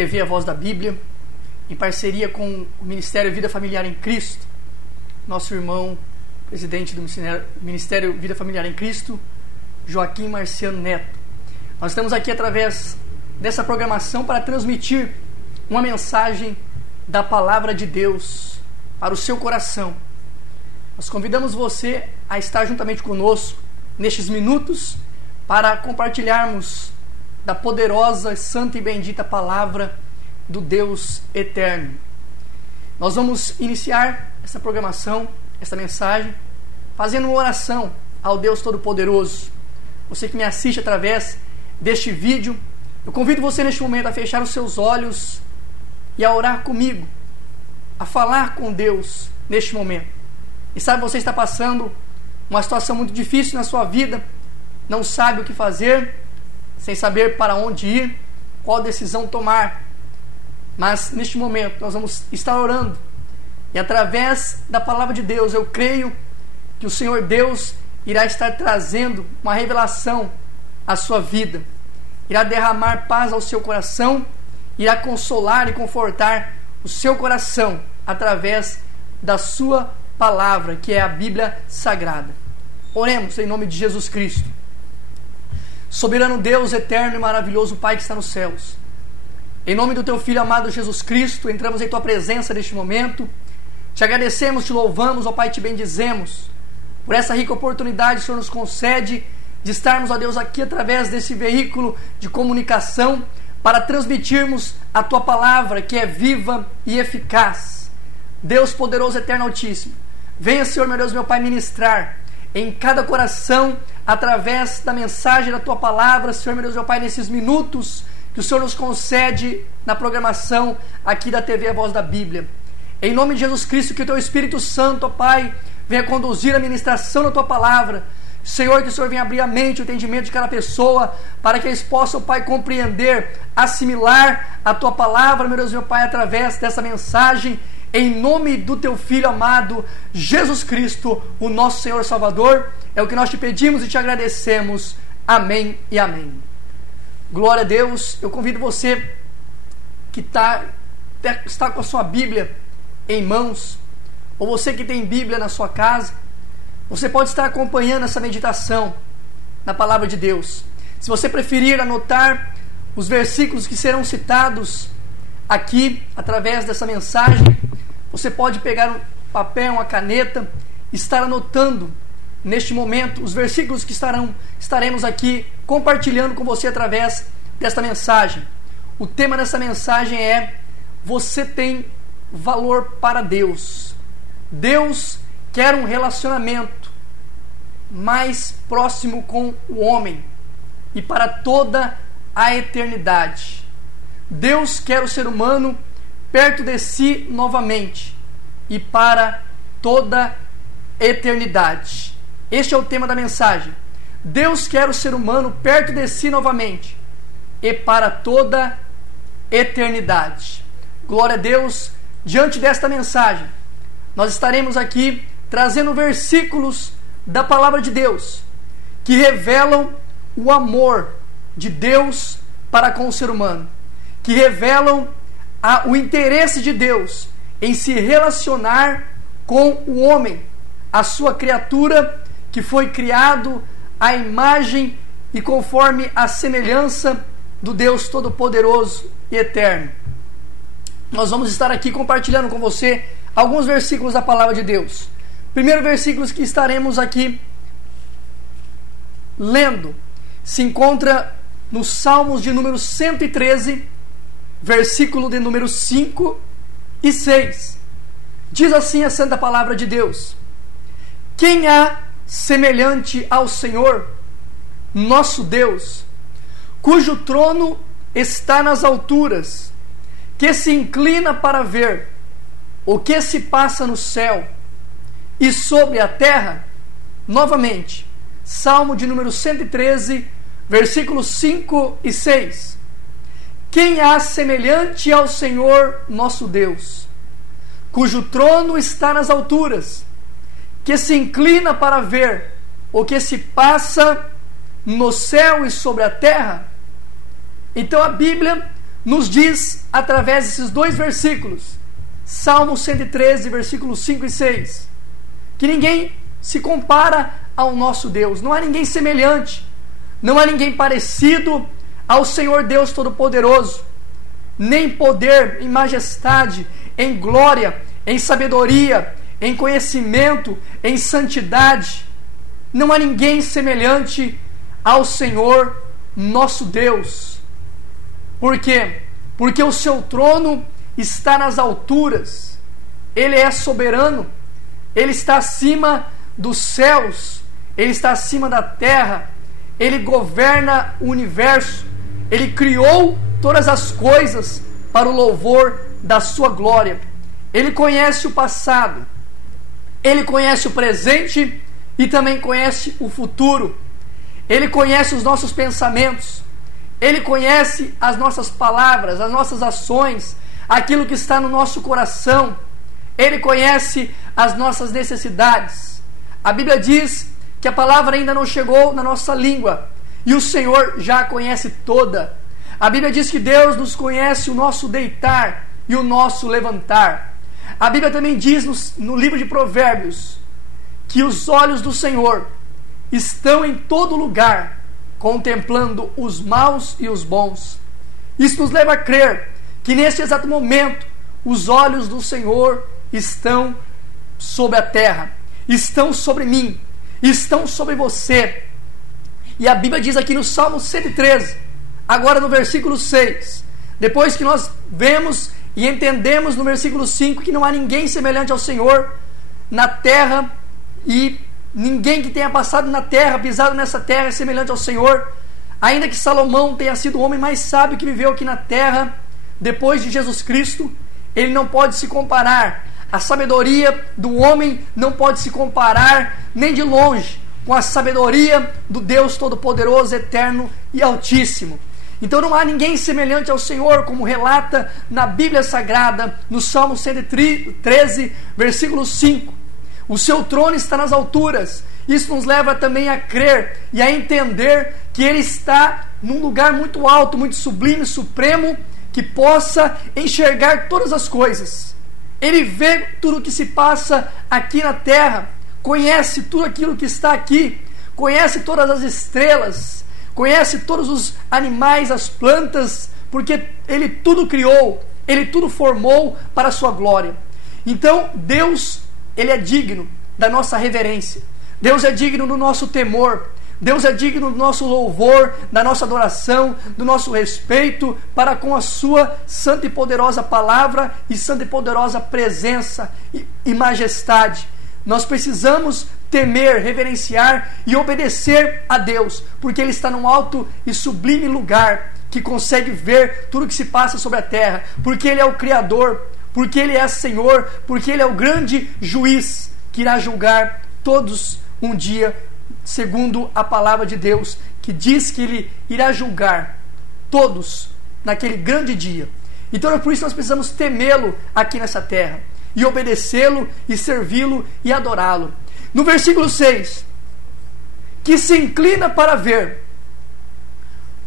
TV A Voz da Bíblia, em parceria com o Ministério Vida Familiar em Cristo, nosso irmão, presidente do Ministério Vida Familiar em Cristo, Joaquim Marciano Neto. Nós estamos aqui através dessa programação para transmitir uma mensagem da Palavra de Deus para o seu coração. Nós convidamos você a estar juntamente conosco nestes minutos para compartilharmos da poderosa, santa e bendita Palavra do Deus eterno. Nós vamos iniciar essa programação, essa mensagem, fazendo uma oração ao Deus Todo-Poderoso. Você que me assiste através deste vídeo, eu convido você neste momento a fechar os seus olhos e a orar comigo, a falar com Deus neste momento. E sabe, você está passando uma situação muito difícil na sua vida, não sabe o que fazer, sem saber para onde ir, qual decisão tomar. Mas neste momento nós vamos estar orando, e através da Palavra de Deus eu creio que o Senhor Deus irá estar trazendo uma revelação à sua vida, irá derramar paz ao seu coração, irá consolar e confortar o seu coração através da sua palavra, que é a Bíblia Sagrada. Oremos em nome de Jesus Cristo. Soberano Deus, eterno e maravilhoso Pai que está nos céus, em nome do Teu Filho amado Jesus Cristo, entramos em Tua presença neste momento, te agradecemos, te louvamos, ó Pai, te bendizemos, por essa rica oportunidade que o Senhor nos concede de estarmos, ó Deus, aqui através desse veículo de comunicação, para transmitirmos a Tua Palavra, que é viva e eficaz. Deus poderoso, eterno, altíssimo, venha, Senhor, meu Deus, meu Pai, ministrar em cada coração, através da mensagem da Tua Palavra, Senhor, meu Deus, meu Pai, nesses minutos que o Senhor nos concede na programação aqui da TV A Voz da Bíblia. Em nome de Jesus Cristo, que o Teu Espírito Santo, ó Pai, venha conduzir a ministração da Tua Palavra. Senhor, que o Senhor venha abrir a mente, o entendimento de cada pessoa, para que eles possam, Pai, compreender, assimilar a Tua Palavra, meu Deus, meu Pai, através dessa mensagem, em nome do Teu Filho amado, Jesus Cristo, o nosso Senhor Salvador. É o que nós te pedimos e te agradecemos. Amém e amém. Glória a Deus. Eu convido você que está com a sua Bíblia em mãos, ou você que tem Bíblia na sua casa, você pode estar acompanhando essa meditação na Palavra de Deus. Se você preferir anotar os versículos que serão citados aqui, através dessa mensagem, você pode pegar um papel, uma caneta, e estar anotando neste momento os versículos que estaremos aqui compartilhando com você através desta mensagem. O tema dessa mensagem é: você tem valor para Deus. Deus quer um relacionamento mais próximo com o homem e para toda a eternidade. Deus quer o ser humano perto de si novamente e para toda a eternidade. Este é o tema da mensagem. Deus quer o ser humano perto de si novamente e para toda a eternidade. Glória a Deus. Diante desta mensagem, nós estaremos aqui trazendo versículos da Palavra de Deus que revelam o amor de Deus para com o ser humano, que revelam o interesse de Deus em se relacionar com o homem, a sua criatura que foi criado à imagem e conforme a semelhança do Deus Todo-Poderoso e Eterno. Nós vamos estar aqui compartilhando com você alguns versículos da Palavra de Deus. Primeiro versículo que estaremos aqui lendo se encontra nos Salmos de número 113, versículo de número 5 e 6. Diz assim a Santa Palavra de Deus: quem há semelhante ao Senhor, nosso Deus, cujo trono está nas alturas, que se inclina para ver o que se passa no céu e sobre a terra? Novamente, Salmo de número 113, versículos 5 e 6. Quem há semelhante ao Senhor nosso Deus, cujo trono está nas alturas, que se inclina para ver o que se passa no céu e sobre a terra? Então a Bíblia nos diz, através desses dois versículos, Salmo 113, versículos 5 e 6, que ninguém se compara ao nosso Deus, não há ninguém semelhante, não há ninguém parecido ao Senhor Deus Todo-Poderoso, nem em poder, em majestade, em glória, em sabedoria, em conhecimento, em santidade. Não há ninguém semelhante ao Senhor nosso Deus. Por quê? Porque o seu trono está nas alturas, Ele é soberano, Ele está acima dos céus, Ele está acima da terra, Ele governa o universo, Ele criou todas as coisas para o louvor da sua glória. Ele conhece o passado, Ele conhece o presente e também conhece o futuro. Ele conhece os nossos pensamentos, Ele conhece as nossas palavras, as nossas ações, aquilo que está no nosso coração. Ele conhece as nossas necessidades. A Bíblia diz que a palavra ainda não chegou na nossa língua e o Senhor já a conhece toda. A Bíblia diz que Deus nos conhece o nosso deitar e o nosso levantar. A Bíblia também diz no livro de Provérbios que os olhos do Senhor estão em todo lugar, contemplando os maus e os bons. Isso nos leva a crer que neste exato momento os olhos do Senhor estão sobre a terra, estão sobre mim, estão sobre você. E a Bíblia diz aqui no Salmo 113, agora no versículo 6, depois que nós vemos e entendemos no versículo 5 que não há ninguém semelhante ao Senhor na terra, e ninguém que tenha passado na terra, pisado nessa terra é semelhante ao Senhor, ainda que Salomão tenha sido o homem mais sábio que viveu aqui na terra depois de Jesus Cristo, ele não pode se comparar. A sabedoria do homem não pode se comparar nem de longe com a sabedoria do Deus Todo-Poderoso, Eterno e Altíssimo. Então não há ninguém semelhante ao Senhor, como relata na Bíblia Sagrada, no Salmo 113, versículo 5. O seu trono está nas alturas. Isso nos leva também a crer e a entender que Ele está num lugar muito alto, muito sublime, supremo, que possa enxergar todas as coisas. Ele vê tudo o que se passa aqui na terra, conhece tudo aquilo que está aqui, conhece todas as estrelas, conhece todos os animais, as plantas, porque Ele tudo criou, Ele tudo formou para a sua glória. Então Deus, Ele é digno da nossa reverência, Deus é digno do nosso temor, Deus é digno do nosso louvor, da nossa adoração, do nosso respeito para com a sua santa e poderosa palavra e santa e poderosa presença e majestade. Nós precisamos temer, reverenciar e obedecer a Deus, porque Ele está num alto e sublime lugar que consegue ver tudo que se passa sobre a terra, porque Ele é o Criador, porque Ele é Senhor, porque Ele é o grande juiz que irá julgar todos um dia, segundo a palavra de Deus, que diz que Ele irá julgar todos naquele grande dia. Então é por isso que nós precisamos temê-lo aqui nessa terra, e obedecê-lo, e servi-lo, e adorá-lo. No versículo 6, que se inclina para ver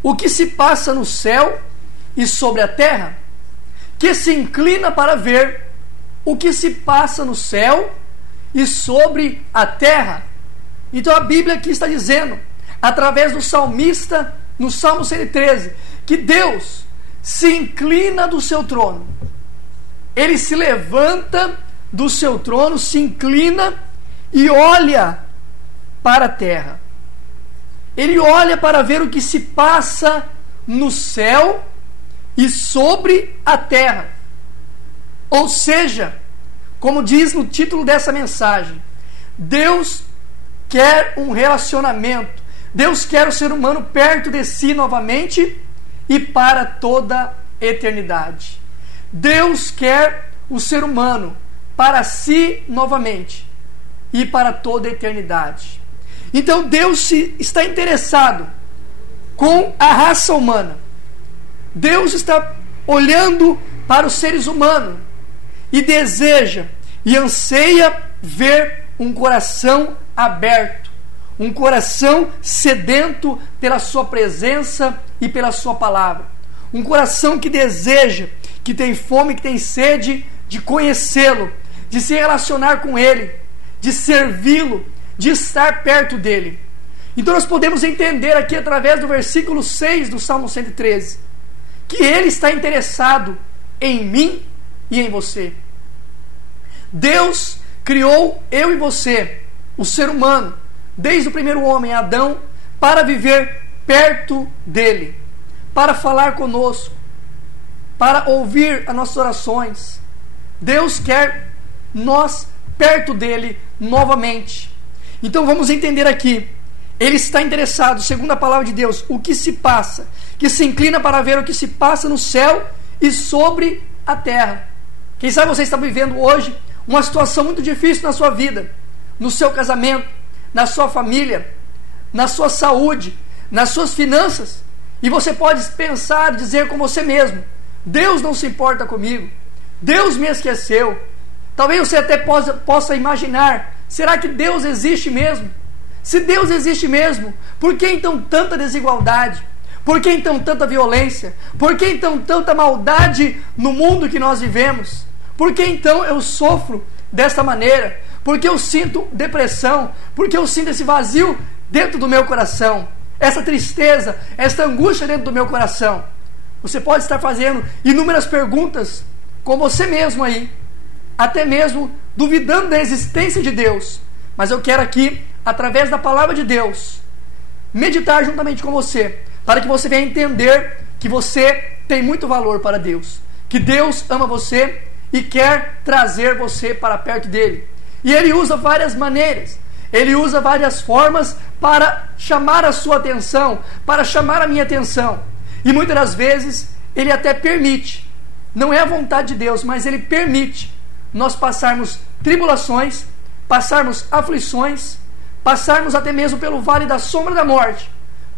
o que se passa no céu e sobre a terra, que se inclina para ver o que se passa no céu e sobre a terra. Então a Bíblia aqui está dizendo, através do salmista, no Salmo 113, que Deus se inclina do seu trono. Ele se levanta do seu trono, se inclina e olha para a terra. Ele olha para ver o que se passa no céu e sobre a terra. Ou seja, como diz no título dessa mensagem, Deus quer um relacionamento. Deus quer o ser humano perto de si novamente e para toda a eternidade. Deus quer o ser humano para si novamente e para toda a eternidade. Então Deus está interessado com a raça humana. Deus está olhando para os seres humanos e deseja e anseia ver um coração aberto, um coração sedento pela sua presença e pela sua palavra, um coração que deseja, que tem fome, que tem sede de conhecê-lo, de se relacionar com Ele, de servi-lo, de estar perto dEle. Então nós podemos entender aqui através do versículo 6 do Salmo 113, que Ele está interessado em mim e em você. Deus criou eu e você, o ser humano, desde o primeiro homem, Adão, para viver perto dEle, para falar conosco, para ouvir as nossas orações. Deus quer nós perto dEle novamente. Então vamos entender aqui, Ele está interessado, segundo a palavra de Deus, o que se passa, que se inclina para ver o que se passa no céu e sobre a terra. Quem sabe você está vivendo hoje uma situação muito difícil na sua vida, no seu casamento, na sua família, na sua saúde, nas suas finanças, e você pode pensar, dizer com você mesmo: Deus não se importa comigo, Deus me esqueceu. Talvez você até possa imaginar: será que Deus existe mesmo? Se Deus existe mesmo, por que então tanta desigualdade? Por que então tanta violência? Por que então tanta maldade no mundo que nós vivemos? Por que então eu sofro desta maneira? Por que eu sinto depressão? Por que eu sinto esse vazio dentro do meu coração? Essa tristeza, essa angústia dentro do meu coração? Você pode estar fazendo inúmeras perguntas com você mesmo aí, até mesmo duvidando da existência de Deus. Mas eu quero aqui, através da palavra de Deus, meditar juntamente com você, para que você venha entender que você tem muito valor para Deus, que Deus ama você e quer trazer você para perto dele. E Ele usa várias maneiras, Ele usa várias formas para chamar a sua atenção, para chamar a minha atenção. E muitas das vezes Ele até permite, não é a vontade de Deus, mas Ele permite nós passarmos tribulações, passarmos aflições, passarmos até mesmo pelo vale da sombra da morte,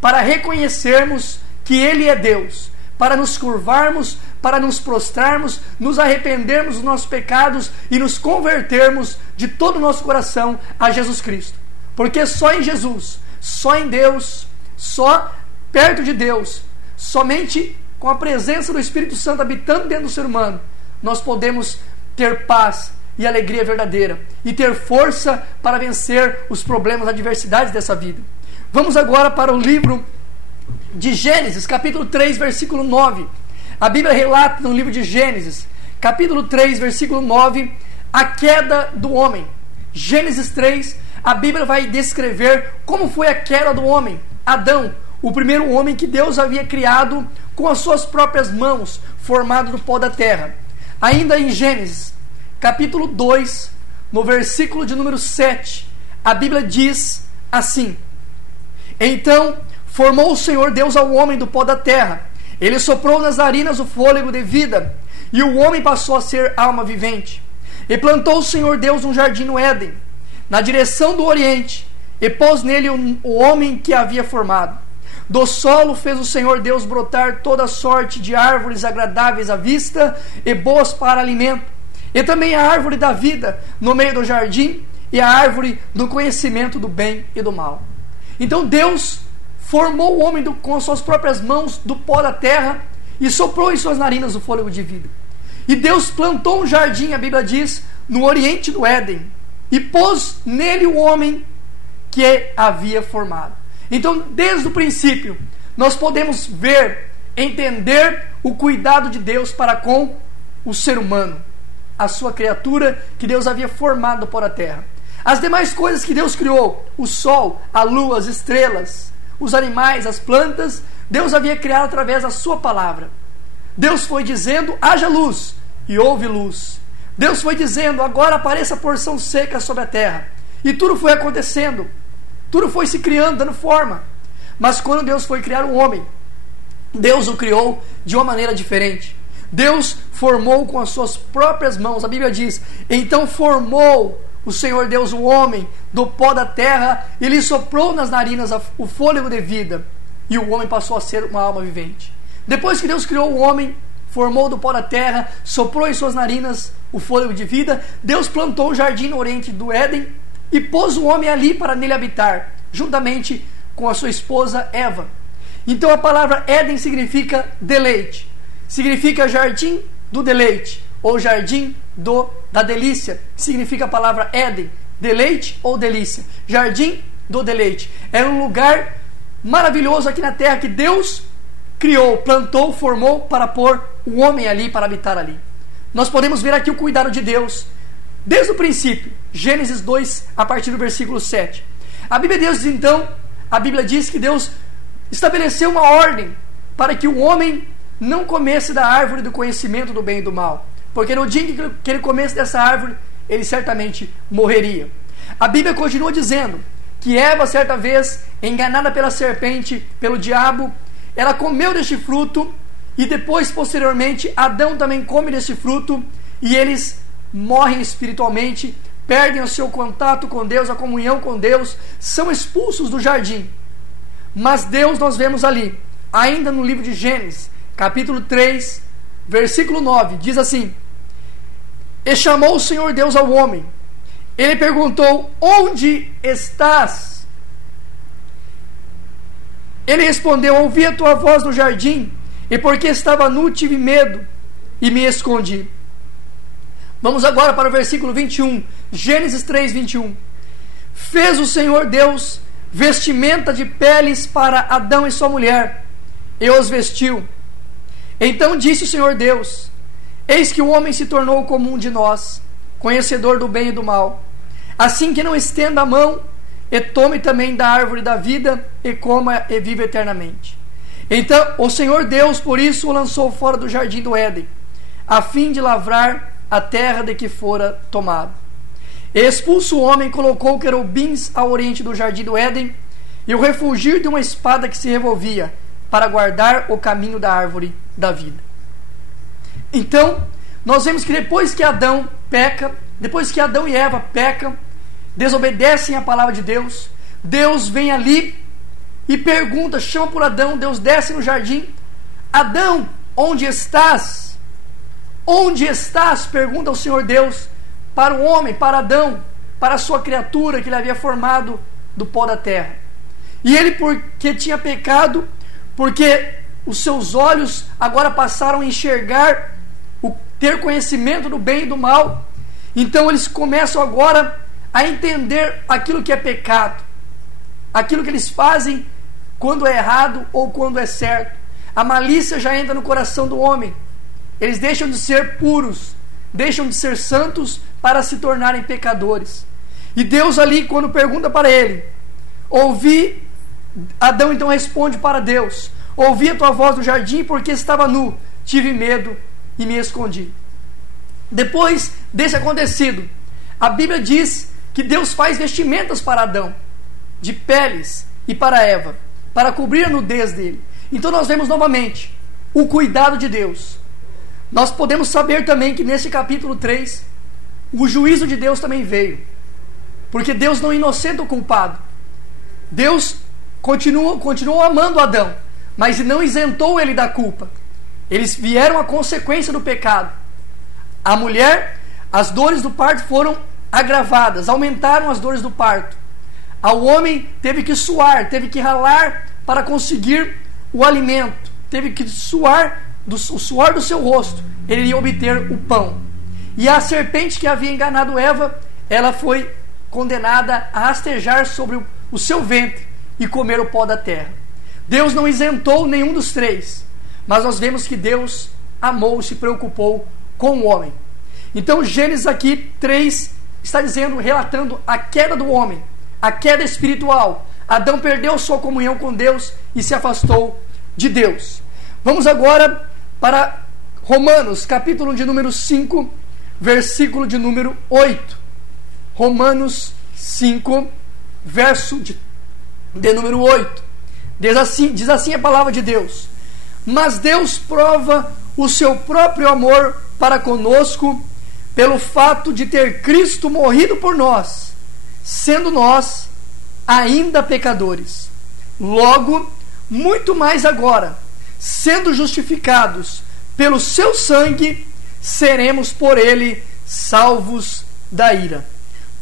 para reconhecermos que Ele é Deus, para nos curvarmos, para nos prostrarmos, nos arrependermos dos nossos pecados e nos convertermos de todo o nosso coração a Jesus Cristo. Porque só em Jesus, só em Deus, só perto de Deus, somente com a presença do Espírito Santo habitando dentro do ser humano, nós podemos ter paz e alegria verdadeira e ter força para vencer os problemas, as adversidades dessa vida. Vamos agora para o livro de Gênesis, capítulo 3, versículo 9. A Bíblia relata no livro de Gênesis, capítulo 3, versículo 9, a queda do homem. Gênesis 3, a Bíblia vai descrever como foi a queda do homem, Adão, o primeiro homem que Deus havia criado com as suas próprias mãos, formado do pó da terra. Ainda em Gênesis, capítulo 2, no versículo de número 7, a Bíblia diz assim: Então formou o Senhor Deus ao homem do pó da terra, Ele soprou nas narinas o fôlego de vida, e o homem passou a ser alma vivente. E plantou o Senhor Deus um jardim no Éden, na direção do oriente, e pôs nele o homem que havia formado. Do solo fez o Senhor Deus brotar toda sorte de árvores agradáveis à vista e boas para alimento, e também a árvore da vida no meio do jardim, e a árvore do conhecimento do bem e do mal. Então Deus formou o homem com as suas próprias mãos do pó da terra e soprou em suas narinas o fôlego de vida. E Deus plantou um jardim, a Bíblia diz, no oriente do Éden, e pôs nele o homem que havia formado. Então, desde o princípio, nós podemos ver, entender o cuidado de Deus para com o ser humano, a sua criatura que Deus havia formado do pó da terra. As demais coisas que Deus criou, o sol, a lua, as estrelas, os animais, as plantas, Deus havia criado através da sua palavra. Deus foi dizendo: haja luz, e houve luz. Deus foi dizendo: agora apareça a porção seca sobre a terra. E tudo foi acontecendo, tudo foi se criando, dando forma. Mas quando Deus foi criar o homem, Deus o criou de uma maneira diferente. Deus formou com as suas próprias mãos. A Bíblia diz: então formou o Senhor Deus o homem do pó da terra, e lhe soprou nas narinas o fôlego de vida, e o homem passou a ser uma alma vivente. Depois que Deus criou o homem, formou do pó da terra, soprou em suas narinas o fôlego de vida, Deus plantou um jardim no oriente do Éden e pôs o homem ali para nele habitar, juntamente com a sua esposa Eva. Então a palavra Éden significa deleite, significa jardim do deleite, ou jardim da delícia, significa a palavra Éden, deleite ou delícia, jardim do deleite. Era um lugar maravilhoso aqui na terra que Deus criou, plantou, formou para pôr o homem ali, para habitar ali. Nós podemos ver aqui o cuidado de Deus desde o princípio. Gênesis 2, a partir do versículo 7. A Bíblia diz que Deus estabeleceu uma ordem para que o homem não comesse da árvore do conhecimento do bem e do mal, porque no dia que ele comesse dessa árvore, ele certamente morreria. A Bíblia continua dizendo que Eva, certa vez, enganada pela serpente, pelo diabo, ela comeu deste fruto, e depois, posteriormente, Adão também come desse fruto, e eles morrem espiritualmente, perdem o seu contato com Deus, a comunhão com Deus, são expulsos do jardim. Mas Deus, nós vemos ali, ainda no livro de Gênesis, capítulo 3, versículo 9, diz assim: E chamou o Senhor Deus ao homem, ele perguntou: onde estás? Ele respondeu: ouvi a tua voz no jardim, e porque estava nu tive medo e me escondi. Vamos agora para o versículo 21, Gênesis 3, 21. Fez o Senhor Deus vestimenta de peles para Adão e sua mulher, e os vestiu. Então disse o Senhor Deus: eis que o homem se tornou como um de nós, conhecedor do bem e do mal. Assim que não estenda a mão, e tome também da árvore da vida, e coma e viva eternamente. Então o Senhor Deus, por isso, o lançou fora do jardim do Éden, a fim de lavrar a terra de que fora tomado. E expulso o homem, colocou querubins ao oriente do jardim do Éden, e o refugir de uma espada que se revolvia, para guardar o caminho da árvore da vida. Então, nós vemos que depois que Adão peca, depois que Adão e Eva pecam, desobedecem a palavra de Deus, Deus vem ali e pergunta, chama por Adão, Deus desce no jardim: Adão, onde estás? Onde estás? Pergunta o Senhor Deus para o homem, para Adão, para a sua criatura que ele havia formado do pó da terra. E ele, porque tinha pecado, porque os seus olhos agora passaram a enxergar, ter conhecimento do bem e do mal, então eles começam agora a entender aquilo que é pecado, aquilo que eles fazem quando é errado ou quando é certo. A malícia já entra no coração do homem, eles deixam de ser puros, deixam de ser santos para se tornarem pecadores. E Deus ali, quando pergunta para ele, ouvi, Adão então responde para Deus: ouvi a tua voz no jardim, porque estava nu, tive medo e me escondi. Depois desse acontecido, a Bíblia diz que Deus faz vestimentas para Adão, de peles, e para Eva, para cobrir a nudez dele. Então nós vemos novamente o cuidado de Deus. Nós podemos saber também que nesse capítulo 3, o juízo de Deus também veio, porque Deus não inocenta o culpado. Deus continuou amando Adão, mas não isentou ele da culpa. Eles vieram a consequência do pecado. A mulher, as dores do parto foram agravadas, aumentaram as dores do parto. Ao homem teve que suar, teve que ralar para conseguir o alimento, teve que suar, o suor do seu rosto, ele iria obter o pão. E a serpente que havia enganado Eva, ela foi condenada a rastejar sobre o seu ventre e comer o pó da terra. Deus não isentou nenhum dos três, mas nós vemos que Deus amou e se preocupou com o homem. Então Gênesis aqui 3 está dizendo, relatando a queda do homem, a queda espiritual. Adão perdeu sua comunhão com Deus e se afastou de Deus. Vamos agora para Romanos, capítulo de número 5, versículo de número 8. Romanos 5, verso de número 8. Diz assim a palavra de Deus: mas Deus prova o seu próprio amor para conosco, pelo fato de ter Cristo morrido por nós, sendo nós ainda pecadores. Logo, muito mais agora, sendo justificados pelo seu sangue, seremos por ele salvos da ira.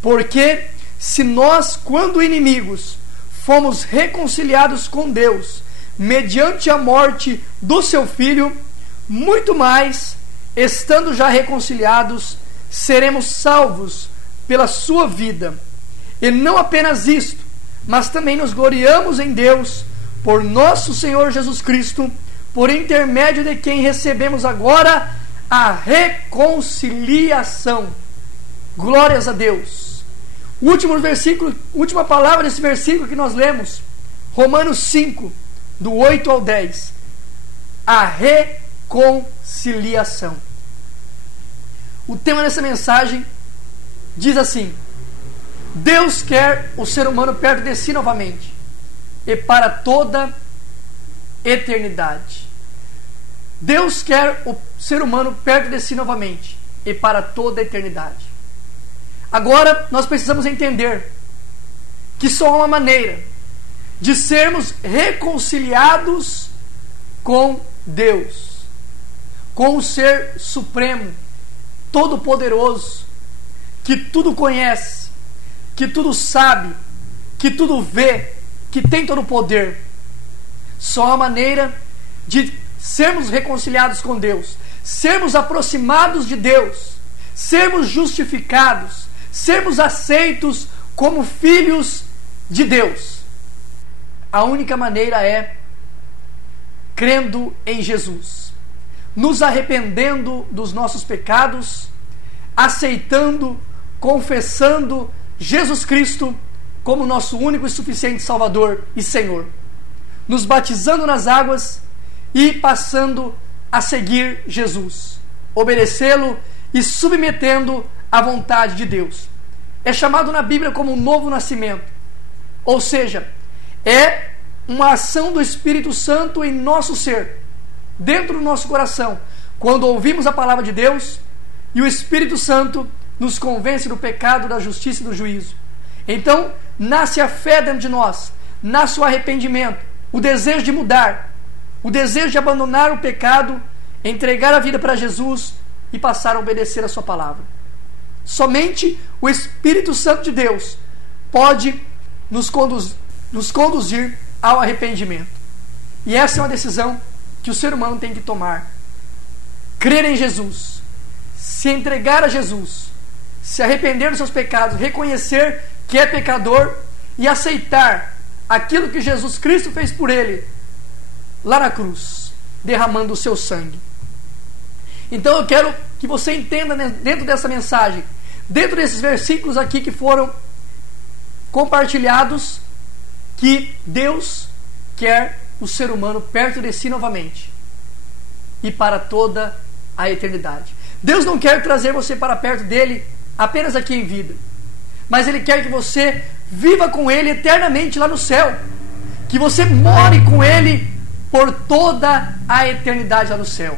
Porque se nós, quando inimigos, fomos reconciliados com Deus mediante a morte do seu Filho, muito mais, estando já reconciliados, seremos salvos pela sua vida. E não apenas isto, mas também nos gloriamos em Deus, por nosso Senhor Jesus Cristo, por intermédio de quem recebemos agora a reconciliação. Glórias a Deus. O último versículo, última palavra desse versículo que nós lemos, Romanos 5, do 8 ao 10. A reconciliação. O tema dessa mensagem diz assim: Deus quer o ser humano perto de si novamente, e para toda eternidade. Deus quer o ser humano perto de si novamente, e para toda eternidade. Agora, nós precisamos entender que só há uma maneira de sermos reconciliados com Deus, com o Ser Supremo, Todo-Poderoso, que tudo conhece, que tudo sabe, que tudo vê, que tem todo o poder. Só há maneira de sermos reconciliados com Deus, sermos aproximados de Deus, sermos justificados, sermos aceitos como filhos de Deus. A única maneira é crendo em Jesus, nos arrependendo dos nossos pecados, aceitando, confessando Jesus Cristo como nosso único e suficiente Salvador e Senhor, nos batizando nas águas e passando a seguir Jesus, obedecê-lo e submetendo à vontade de Deus. É chamado na Bíblia como um novo nascimento, ou seja, é uma ação do Espírito Santo em nosso ser, dentro do nosso coração, quando ouvimos a palavra de Deus e o Espírito Santo nos convence do pecado, da justiça e do juízo. Então, nasce a fé dentro de nós, nasce o arrependimento, o desejo de mudar, o desejo de abandonar o pecado, entregar a vida para Jesus e passar a obedecer a sua palavra. Somente o Espírito Santo de Deus pode nos conduzir ao arrependimento. E essa é uma decisão que o ser humano tem que tomar. Crer em Jesus, se entregar a Jesus, se arrepender dos seus pecados, reconhecer que é pecador e aceitar aquilo que Jesus Cristo fez por ele lá na cruz, derramando o seu sangue. Então eu quero que você entenda dentro dessa mensagem, dentro desses versículos aqui que foram compartilhados, que Deus quer o ser humano perto de si novamente e para toda a eternidade. Deus não quer trazer você para perto dele apenas aqui em vida, mas Ele quer que você viva com Ele eternamente lá no céu, que você more com Ele por toda a eternidade lá no céu.